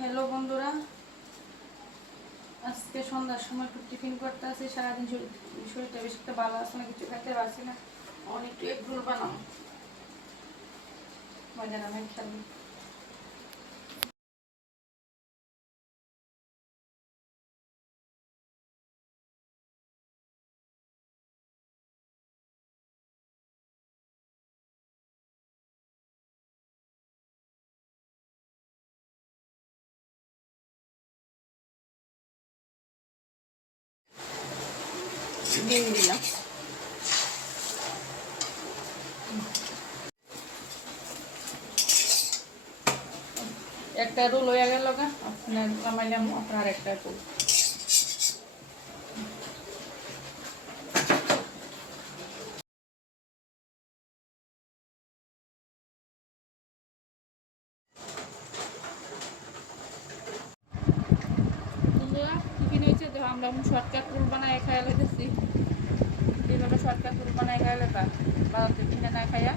Hello বন্ধুরা, আজকে সন্ধ্যার সময় একটু টিফিন করতে আসি। সারাদিন শরীরটা বেশি একটা ভালো আছে না, কিছু খেতে পারছি না। অনেক একটু এগ রোল বানাও, মজা নামে খেলবো। ডিম দিলাম, একটা রোল হয়ে গেল গা। আপনার কামাইলাম, আপনার একটা রোল। বন্ধুরা টিফিন হয়েছে তো আমরা শর্টকাট রোল বানায় খাইয়া লাইতেছি। এইভাবে শর্টকাট রোল বানায় খাইলে বা টিফিনে না খাইয়া